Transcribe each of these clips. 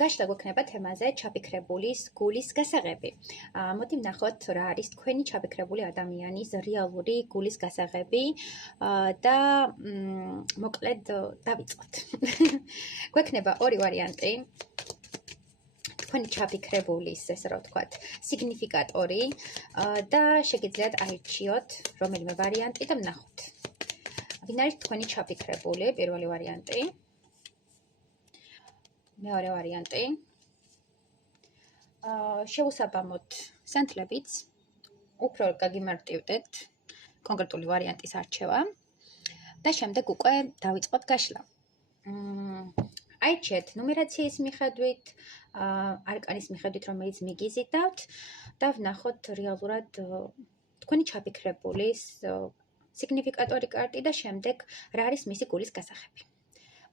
გაშლა გვექნება თემაზე ჩაფიქრებული გულის გასაღები. მოდი ვნახოთ რა არის თქვენი ჩაფიქრებული ადამიანის რეალური გულის გასაღები და მოკლედ დავიწყოთ. გვექნება ორი ვარიანტი. თქვენი ჩაფიქრებულის, ესე რომ ვთქვათ, სიგნიფიკატორი და შეგიძლიათ აირჩიოთ რომელიმე ვარიანტი და ვნახოთ. ვინ არის თქვენი ჩაფიქრებული? პირველი ვარიანტი. მეორე ვარიანტი. შეუსაბამოთ სანთლებიც, უფრო გაგიმარტივდეთ კონკრეტული ვარიანტის არჩევა და შემდეგ უკვე დავიწყოთ გაშლა. აირჩიეთ ნუმერაციის მიხედვით, არკანის მიხედვით, რომელიც მიგიზიდავთ და ვნახოთ რეალურად თქვენი ჩაფიქრებულის სიგნიფიკატორი კარტი და შემდეგ რა არის მისი გულის გასაღები.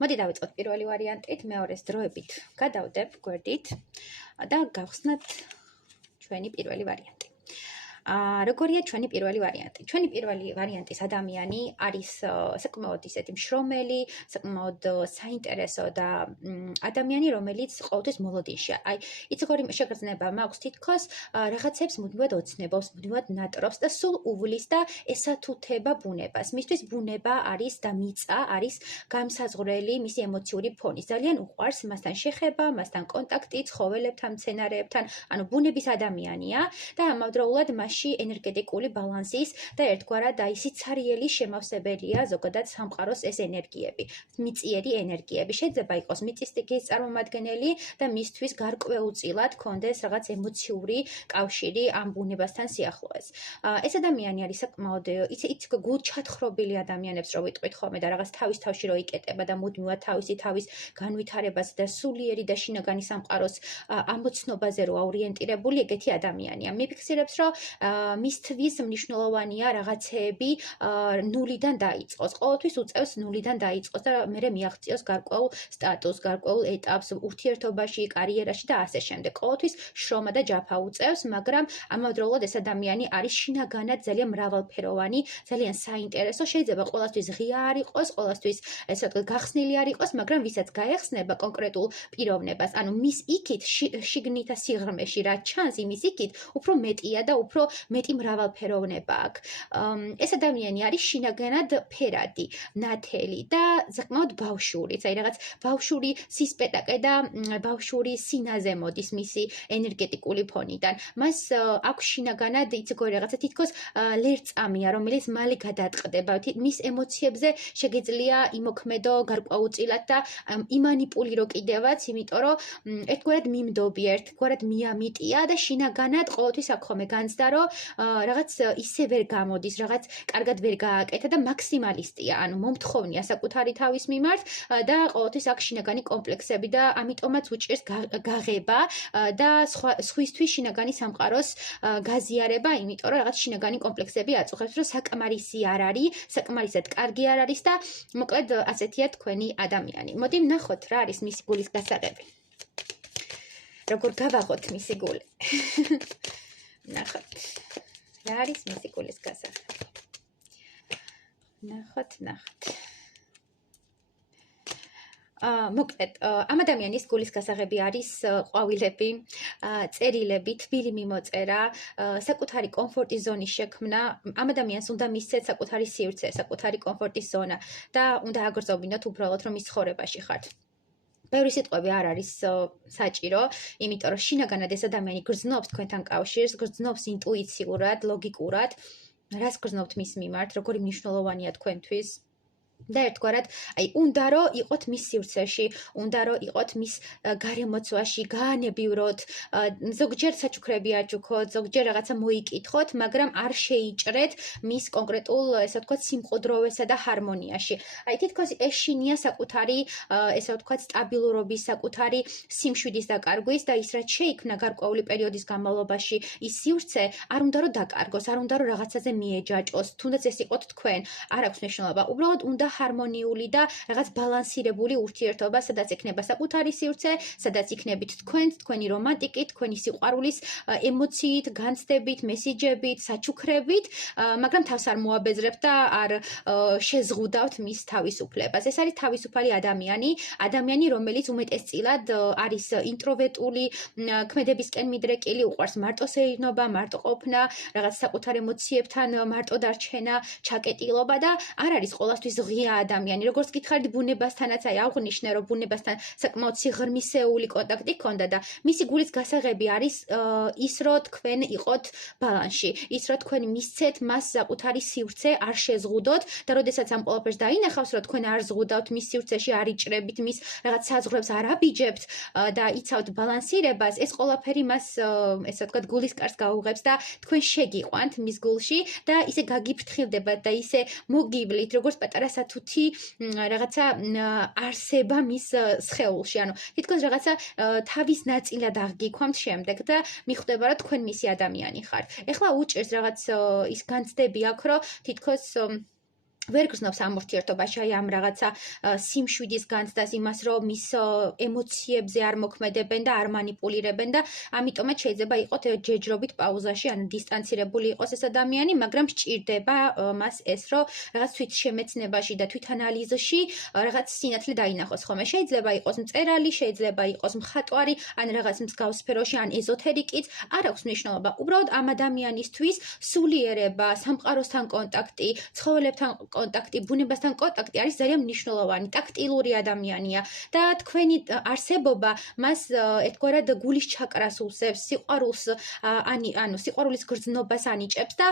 მოდი დავიწყოთ პირველი ვარიანტით, მეორეს დროებით გადავდებ გვერდით და გავხსნათ ჩვენი პირველი ვარიანტი. როგორია ჩვენი პირველი ვარიანტი? ჩვენი პირველი ვარიანტის ადამიანი არის საკმაოდ ისეთი მშრომელი, საკმაოდ საინტერესო და ადამიანი, რომელიც ყოველთვის მოლოდინშია. აი, იცი როგორი შეგრძნება მაქვს თითქოს რაღაცებს მუდმივად ოცნებობს, მუდმივად ნატრობს და სულ უვლის და ესათუთება ბუნებას. მისთვის ბუნება არის და მიწა არის განსაზღვრელი მისი ემოციური ფონი. ძალიან უყვარს მასთან შეხება, მასთან კონტაქტი, ცხოველებთან, მცენარეებთან, ანუ ბუნების ადამიანია და ამავდროულად ენერგეტიკული ბალანსის და ერთგვარად აი სიცარიელი შემავსებელია ზოგადად სამყაროს ეს ენერგიები, მიწიერი ენერგიები. შეიძლება იყოს მიწისძვრის წარმომადგენელი და მისთვის გარკვეულწილად კონდეს რაღაც ემოციური კავშირი ამ ბუნებასთან სიახლოვეს. ეს ადამიანი არის საკმაოდ იცი გულჩათხრობილი ადამიანებს რო ვიტყვით ხოლმე და რაღაც თავის თავში რო იკეტება და მუდმივად თავის განვითარებას და სულიერი და შინაგანი სამყაროს ამოცნობაზე რო აორიენტირებული ეგეთი ადამიანია. მიფიქსირებს რომ მისთვის მნიშვნელოვანია რაღაცეები ნულიდან დაიწყოს. ყოველთვის უწევს ნულიდან დაიწყოს და მერე მიაღწიოს გარკვეულ სტატუსს, გარკვეულ ეტაპს ურთიერთობაში, კარიერაში და ასე შემდეგ. ყოველთვის შრომა და ჯაფა უწევს, მაგრამ ამავდროულად ეს ადამიანი არის შინაგანად ძალიან მრავალფეროვანი, ძალიან საინტერესო. შეიძლება ყოველთვის ღია არ იყოს, ყოველთვის ესე ვთქვათ, გახსნილი არ იყოს, მაგრამ ვისაც გაეხსნება კონკრეტულ პიროვნებას, ანუ მის იქით შიგნითა სიღრმეში რა ჩანს, იმის იქით უფრო მეტია და უფრო მეტი მრავალფეროვნება აქვს. ეს ადამიანი არის შინაგანად ფერადი, ნათელი და საკმაოდ ბავშვური. აი რაღაც ბავშვური სისპეტაკე და ბავშვური სინაზე მოდის მისი ენერგეტიკული ფონიდან. მას აქვს შინაგანად იცი რაღაცა თითქოს ლერწამია, რომელიც მალე გადაატყდება. მის ემოციებზე შეგიძლია იმოქმედო გარკვეულწილად და იმანიპულირო კიდევაც, იმიტომ რომ ერთგვარად მიმდობი, ერთგვარად მიამიტია და შინაგანად ყოველთვის აქვს ხომ განცდა რომ რაღაც ისე ვერ გამოდის, რაღაც კარგად ვერ გააკეთა და მაქსიმალისტია, ანუ მომთხოვნია საკუთარი თავის მიმართ და ყოველთვის აქვს შინაგანი კომპლექსები და ამიტომაც უჭირს გაღება და სხვისთვის შინაგანი სამყაროს გაზიარება, იმიტომ რომ რაღაც შინაგანი კომპლექსები აწუხებს, რომ საკმარისი არ არის, საკმარისად კარგი არ არის და მოკლედ ასეთია თქვენი ადამიანი. მოდი ვნახოთ რა არის მისი გულის გასაღები. როგორ გავაღოთ მისი გული? ნახოთ. რა არის მისი გულის გასაღები? ნახოთ. მოკლედ, ამ ადამიანის გულის გასაღები არის ყვავილები, წერილები, თბილი მიმოწერა, საკუთარი კომფორტის ზონის შექმნა. ამ ადამიანს უნდა მისცეთ საკუთარი სივრცე, საკუთარი კომფორტის ზონა და უნდა აგრძობინოთ უბრალოდ რომ ის ცხოვრებაში ხართ. ბევრი სიტყვები არ არის საჭირო, იმიტომ რომ შინაგანად ეს ადამიანი გრძნობს თქვენთან კავშირს, გრძნობს ინტუიციურად, ლოგიკურად, რას გრძნობთ მის მიმართ, როგორი მნიშვნელოვანია თქვენთვის. და ერთგვარად, აი, უნდა რომ იყოთ მის სივრცეში, უნდა რომ იყოთ მის გარემოცვაში, გაანებივროთ, ზოგჯერ საჩუქრები აჩუქოთ, ზოგჯერ რაღაცა მოიკითხოთ, მაგრამ არ შეიჭრეთ მის კონკრეტულ, ესე ვთქვათ, სიმყუდროვესა და ჰარმონიაში. აი, თითქოს ეშინია საკუთარი, ესე ვთქვათ, სტაბილურობის, საკუთარი სიმშვიდის დაკარგვის და ის რაც შეიქმნა გარკვეული პერიოდის განმავლობაში, ის სივრცე არ უნდა რომ დაკარგოს, არ უნდა რომ რაღაცაზე მიეჯაჭოს, თუნდაც ეს იყოთ თქვენ, არ აქვს მნიშვნელობა. უბრალოდ უნდა და ჰარმონიული და რაღაც ბალანსირებული ურთიერთობა, სადაც ექნება საკუთარი სივრცე, სადაც იქნებით თქვენი რომანტიკით, თქვენი სიყვარულის ემოციით, განცდებით, მესიჯებით, საჩუქრებით, მაგრამ თავს არ მოაბეზრებთ და არ შეზღუდავთ მის თავისუფლებას. ეს არის თავისუფალი ადამიანი, რომელიც უმეტესწილად არის ინტროვერტული, ქმედებისკენ მიდრეკილი, უყვარს მარტოსეირნობა, მარტოყოფნა, რაღაც საკუთარ ემოციებთან მარტო დარჩენა, ჩაკეტილობა და არ არის ყოველთვის ღია ადამიანი. როგორც გითხარით, ბუნებასთანაც აღვნიშნე, რომ ბუნებასთან საკმაოდ სიღრმისეული კონტაქტი ჰქონდა და მისი გულის გასაღები არის ის, რომ თქვენ იყოთ ბალანსში, ის, რომ თქვენ მისცეთ მას საკუთარი სივრცე, არ შეზღუდოთ და როდესაც ამ ყველაფერს დაინახავს, რომ თქვენ არ ზღუდავთ მის სივრცეში, არ იჭრებით მის რაღაც საზღვრებს, არ აბიჯებთ და იცავთ ბალანსირებას, ეს ყველაფერი მას ესე ვთქვათ გულის კარს გაუღებს და თქვენ შეგიყვანთ მის გულში და ისე გაგიფრთხილდებათ და ისე მოგივლით, როგორც პატარა სათუთი რაღაცა არსება მის სხეულში, ანუ თითქოს რაღაცა თავის ნაწილად აღგიქვამთ შემდეგ და მიხვდება, რომ თქვენ მისი ადამიანი ხართ. ეხლა უჭერს რაღაც ის განცდები აქვს, რომ თითქოს ვერ გრძნობს ამ ურთიერთობაში აი ამ რაღაცა სიმშვიდის განცდას, იმას, რომ მის ემოციებზე არ მოქმედებენ და არ მანიპულირებენ და ამიტომაც შეიძლება იყოს ჯეჯრობით პაუზაში, ან დისტანცირებული იყოს ეს ადამიანი, მაგრამ სჭირდება მას ეს, რომ რაღაც თვითშემეცნებაში და თვითანალიზში რაღაც სინათლე დაინახოს ხოლმე. შეიძლება იყოს მწერალი, შეიძლება იყოს მხატვარი, ან რაღაც მსგავს სფეროში, ან ეზოთერიკიც, არ აქვს მნიშვნელობა. უბრალოდ ამ ადამიანისთვის სულიერება, სამყაროსთან კონტაქტი, ცხოველებთან კონტაქტი, ბუნებასთან კონტაქტი არის ძალიან მნიშვნელოვანი, ტაქტილური ადამიანია და თქვენი არსებობა მას ერთგვარად გულის ჩაკრას უსევს, სიყვარულს ანუ სიყვარულის გრძნობას ანიჭებს და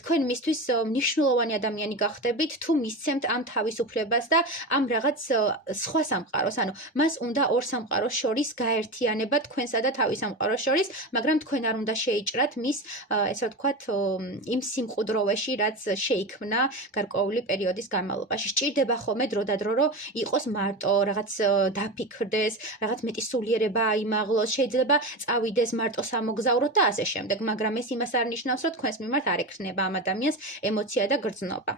თქვენ მისთვის მნიშვნელოვანი ადამიანი გახდებით, თუ მისცემთ ამ თავისუფლებას და ამ რაღაც სხვა სამყაროს, ანუ მას უნდა ორ სამყაროს შორის გაერთიანება თქვენსა და თავის სამყაროს შორის, მაგრამ თქვენ არ უნდა შეიჭრათ მის, ესე ვთქვათ, იმ სიმყუდროვეში, რაც შეიქმნა გარკვეული პერიოდის განმავლობაში. სჭირდება ხოლმე დროდადრო, რომ იყოს მარტო, რაღაც დაფიქრდეს, რაღაც მეტი სულიერება აიმაღლოს, შეიძლება წავიდეს მარტო სამოგზაუროდ და ასე შემდეგ, მაგრამ ეს იმას არ ნიშნავს, რომ თქვენს მიმართ არ ექნება ამ ადამიანს ემოცია და გრძნობა.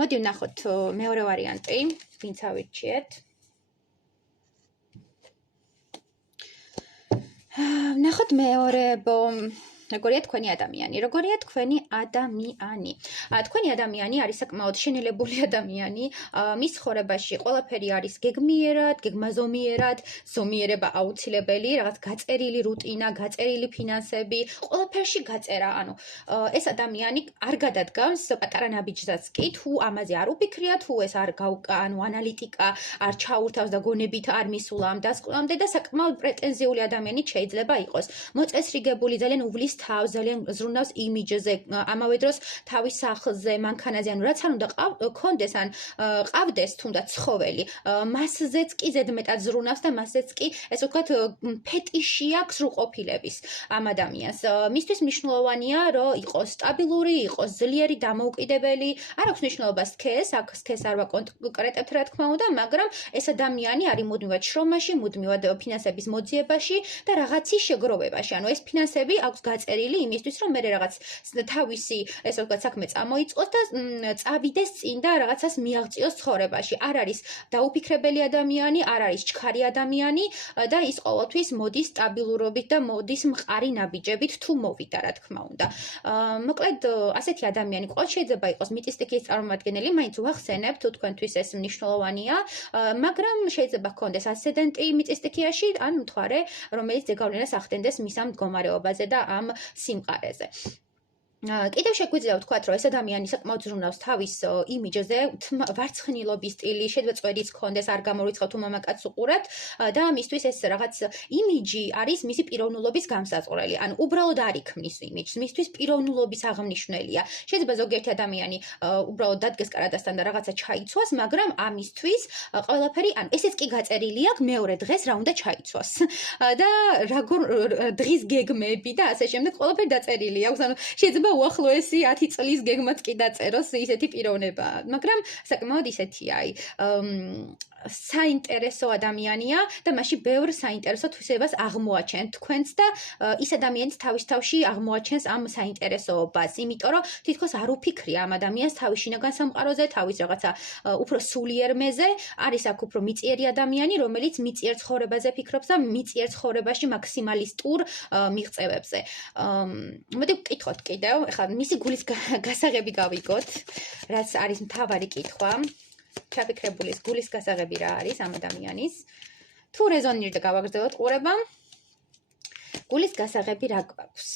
მოდი ვნახოთ მეორე ვარიანტი, ვინც ავირჩიეთ. ვნახოთ მეორე როგორია თქვენი ადამიანი. როგორია თქვენი ადამიანი? თქვენი ადამიანი არის საკმაოდ შენელებული ადამიანი. მის ცხოვრებაში ყველაფერი არის გეგმიერად, გეგმაზომიერად, ზომიერება აუცილებელი, რაღაც გაწერილი რუტინა, გაწერილი ფინანსები, ყველაფერში გაწერა. ანუ ეს ადამიანი არ გადადგავს პატარა ნაბიჯსაც კი, თუ ამაზე არ უფიქრია, თუ ეს არ ანუ ანალიტიკა არ ჩაურთავს და გონებით არ მისულა ამ დასკვნამდე და საკმაოდ პრეტენზიული ადამიანი შეიძლება იყოს. მოწესრიგებული, ძალიან უვლის თავს, ძალიან ზრუნავს იმიჯზე, ამავე დროს თავის სახლზე, მანქანაზე, ანუ რაც არ უნდა კონდეს, ან ყავდეს თუნდაც ცხოველი, მასზეც კი ზედმეტად ზრუნავს და მასზეც კი, ესე ვთქვათ, ფეტიში აქვს სრულყოფილების ამ ადამიანს. მისთვის მნიშვნელოვანია, რომ იყოს სტაბილური, იყოს ძლიერი, დამოუკიდებელი, არ აქვს მნიშვნელობა სქეს, აქ სქეს არ ვაკონკრეტებთ, რა თქმა უნდა, მაგრამ ეს ადამიანი არის მუდმივად შრომაში, მუდმივად ფინანსების მოძიებაში და რაღაცის შეგროვებაში. ანუ ეს ფინანსები აქვს გაწერილი იმისთვის, რომ მე რაღაც თავისი, ესე ვთქვათ, საქმე წამოიწყოს და წავიდეს წინ და რაღაცას მიაღწიოს ცხოვრებაში. არ არის დაუფიქრებელი ადამიანი, არ არის ჩქარი ადამიანი და ის ყოველთვის მოდის სტაბილურობით და მოდის მყარი ნაბიჯებით, თუ მოვიდა, რა თქმა უნდა. მოკლედ, ასეთი ადამიანი ყოველ შეიძლება იყოს მიწისტიქის წარმომადგენელი, მაინც ვახსენებ, თუ თქვენთვის ეს მნიშვნელოვანია, მაგრამ შეიძლება ჰქონდეს ასცენდენტი მიწისტიქიაში, ან მთვარე, რომელიც ზეგავლენას ახდენდეს მის ამ მდგომარეობაზე და ამ სიმყარეზე. კიდევ შეგვიძლია ვთქვათ, რომ ეს ადამიანი საკმაოდ ზრუნავს თავის იმიჯზე, ვარცხნილობის სტილი, შეიძლება წვერიც ჰქონდეს, არ გამორიცხავთ თუ მამაკაცს უყურებთ და მისთვის ეს რაღაც იმიჯი არის მისი პიროვნულობის გამსაწყვრელი. ანუ უბრალოდ არ იქმნის იმიჯს, მისთვის პიროვნულობის აღმნიშნველია. შეიძლება ზოგიერთი ადამიანი უბრალოდ დადგეს კარადასთან და რაღაცა ჩაიცვას, მაგრამ ამისთვის ყველაფერი, ანუ ესეც კი გაწერილი აქვს, მეორე დღეს რა უნდა ჩაიცვას. და როგორ დღის გეგმები და ასე შემდეგ ყველაფერი დაწერილი აქვს. ანუ შეიძლება უახლოესი 10 წლის გეგმაც კი დაწეროს ისეთი პიროვნება, მაგრამ საკმაოდ ისეთია, საინტერესო ადამიანია და მაშინ ბევრ საინტერესო თვისებას აღმოაჩენთ თქვენც და ის ადამიანიც თავის თავში აღმოაჩენს ამ საინტერესოობას, იმიტომ რომ თითქოს არ უფიქრია ამ ადამიანს თავის შინაგან სამყაროზე, თავის რაღაცა უფრო სულიერ მეზე, არის აქ უფრო მიწიერი ადამიანი, რომელიც მიწიერ ცხოვრებაზე ფიქრობს და მიწიერ ცხოვრებაში მაქსიმალისტურ მიღწევებზე. მოდი ვკითხოთ კიდევ, ეხლა მისი გულის გასაღები გავიგოთ, რაც არის მთავარი კითხვა. ჩაფიქრებულის გულის გასაღები რა არის ამ ადამიანის? თუ რეზონირდა გავაგრძელოთ ყურება. გულის გასაღები რა გვაქვს?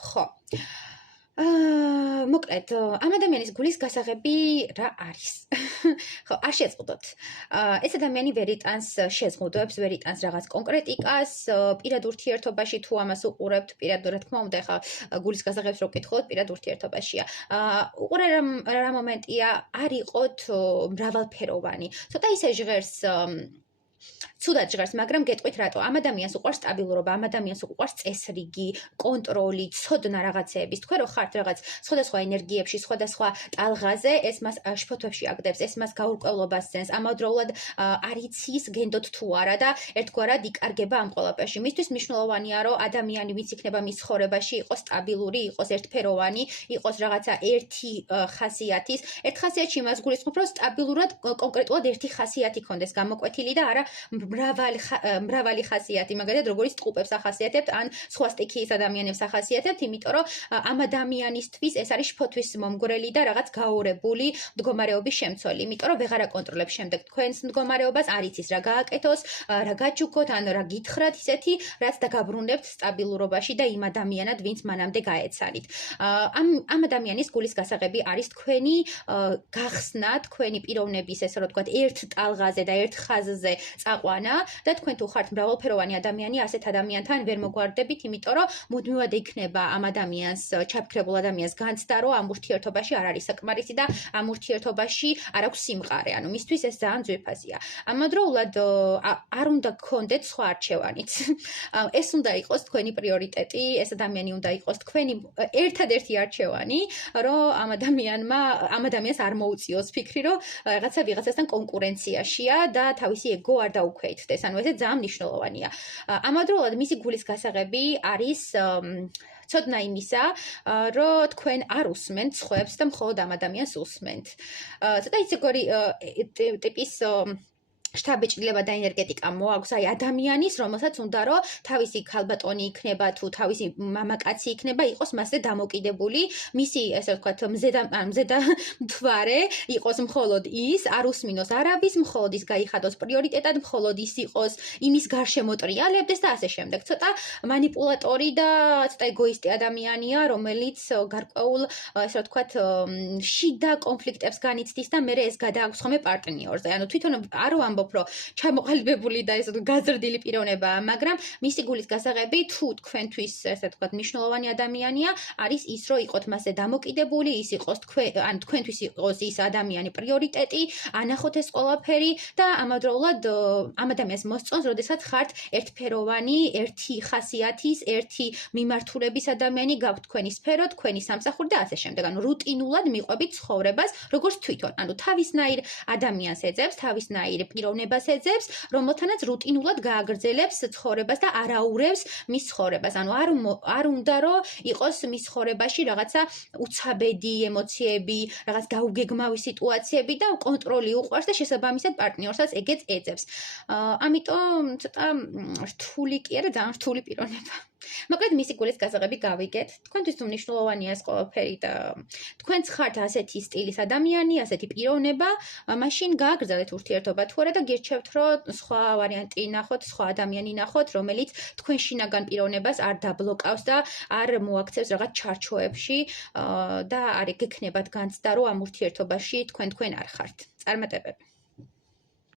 ხო. მოკლედ, ამ ადამიანის გულის გასაღები რა არის? ხო, არ შეწყდოთ. ეს ადამიანი ვერ იტანს შეზღუდვებს, ვერ იტანს რაღაც კონკრეტიკას, პირად ურთიერთობაში თუ ამას უყურებთ, პირად რა თქმა უნდა, ხა გულის გასაღებს რო კითხოთ, პირად ურთიერთობაშია. უყურე რა მომენტია, არ იყოთ მრავალფეროვანი. ცოტა ისე ჟღერს ცუდად ჟღერს, მაგრამ გეტყვით რატო? ამ ადამიანს უყვარს სტაბილურობა, ამ ადამიანს უყვარს წესრიგი, კონტროლი, ცოდნა რაღაცეების. თქვენ რო ხართ რაღაც სხვადასხვა ენერგიებში, სხვადასხვა ტალღაზე, ეს მას შფოთვებში აგდებს, ეს მას გაურკვევლობას ძენს, ამავდროულად არ იცის გენდოთ თუ არა და ერთგვარად იკარგება ამ ყველაფერში. მისთვის მნიშვნელოვანია, რომ ადამიანი, ვინც იქნება მის ცხოვრებაში, იყოს სტაბილური, იყოს ერთფეროვანი, იყოს რაღაცა ერთი ხასიათის. ერთ ხასიათში მას გულისხმობ, რომ სტაბილურად კონკრეტულად ერთი ხასიათი ქონდეს გამოკვეთილი და არა მრავალი ხასიათი, მაგალითად როგორც ტყუპებს ახასიათებთ ან სხვა სტიქიის ადამიანებს ახასიათებთ, იმიტომ რომ ამ ადამიანისთვის ეს არის შფოთვის მომგვრელი და რაღაც გაურებული მდგომარეობის შემცველი, იმიტომ რომ ვეღარ აკონტროლებს შემდეგ თქვენს მდგომარეობას, არ იცის რა გააკეთოს, რა გაჯუქოთ, ან რა გითხრათ ისეთი, რაც დაგაბრუნებთ სტაბილურობაში და იმ ადამიანად, ვინც მანამდე გაეცანით. ამ ადამიანის გულის გასაღები არის თქვენი გახსნა, თქვენი პიროვნების, ესე რომ ვთქვათ, ერთ ტალღაზე და ერთ ხაზზე წაყვანა და თქვენ თუ ხართ მრავალფეროვანი ადამიანი, ასეთ ადამიანთან ვერ მოგვარდებით, იმიტომ რომ მუდმივად იქნება ამ ადამიანს, ჩაფიქრებულ ადამიანს განცდა, რომ ამ ურთიერთობაში არ არის საკმარისი და ამ ურთიერთობაში არ აქვს სიმყარე, ანუ მისთვის ეს ძალიან ძვირფასია. ამავდროულად არ უნდა გქონდეთ სხვა არჩევანიც. ეს უნდა იყოს თქვენი პრიორიტეტი, ეს ადამიანი უნდა იყოს თქვენი ერთადერთი არჩევანი, რომ ამ ადამიანს არ მოუწიოს ფიქრი, რომ რაღაცა ვიღაცასთან კონკურენციაშია და თავისი ეგო არ დაუქვეითდეს. ანუ ესე ძალიან მნიშვნელოვანია. ამავდროულად მისი გულის გასაღები არის ცოდნა იმისა, რომ თქვენ არ უსმენთ სხვებს და მხოლოდ ამ ადამიანს უსმენთ. ცოტა ისეგორი ტიპის შთაბეჭდილება და ენერგეტიკა მოაქვს აი ადამიანის, რომელსაც უნდა რომ თავისი ქალბატონი იქნება თუ თავისი მამაკაცი იქნება, იყოს მასზე დამოკიდებული, მისი ესე ვთქვათ მზედა მთვარე იყოს მხოლოდ ის, არ უსმინოს არავის, მხოლოდ ის გაიხადოს პრიორიტეტად, მხოლოდ ის იყოს იმის გარშემო ტრიალებდეს და ასე შემდეგ. ცოტა манипуляტორი და ცოტა ეგოისტი ადამიანია, რომელიც გარკვეულ ესე ვთქვათ შიდა კონფლიქტებს განიცდის და მერე ეს გადააქვს ხოლმე პარტნიორზე. ანუ თვითონ არ ვამბობ რომ ჩამოყალიბებული და ესე გაზრდილი პიროვნებაა, მაგრამ მისი გულის გასაღები თუ თქვენთვის ესე ვთქვათ მნიშვნელოვანი ადამიანია, არის ის რომ იყოთ მასზე დამოკიდებული, ის იყოს თქვენთვის იყოს ის ადამიანი პრიორიტეტი, ანახოთ ეს ყველაფერი და ამავდროულად ამ ადამიანს მოსწონს, როდესაც ხართ ერთფეროვანი, ერთი ხასიათის, ერთი მიმართულების ადამიანი, გაქვთ თქვენი სფერო, თქვენი სამსახური და ასე შემდეგ. ანუ რუტინულად მიყვებით ცხოვრებას, როგორც თვითონ. ანუ თავისნაირ ადამიანს ეძებს, თავისნაირ პიროვნებას ეძებს, რომელთანაც რუტინულად გააგრძელებს ცხოვრებას და არაურევს მის ცხოვრებას. ანუ არ უნდა რომ იყოს მის ცხოვრებაში რაღაცა უცაბედი ემოციები, რაღაც გაუგეგმავი სიტუაციები და კონტროლი უყვარს და შესაბამისად პარტნიორსაც ეგეც ეძებს. ამიტომ ცოტა რთული კი არა, ძალიან რთული პიროვნება. მოკლედ მისი გულის გასაღები გავიგეთ. თქვენთვის თუ მნიშვნელოვანია ეს ყველაფერი და თქვენც ხართ ასეთი სტილის ადამიანი, ასეთი პიროვნება, მაშინ გააგრძელეთ ურთიერთობა თუ არა და გირჩევთ, რომ სხვა ვარიანტი ნახოთ, სხვა ადამიანი ნახოთ, რომელიც თქვენ შინაგან პიროვნებას არ დაბლოკავს და არ მოაქცევს რაღაც ჩარჩოებში და არ გექნებათ განცდა, რომ ამ ურთიერთობაში თქვენ არ ხართ. წარმატებები.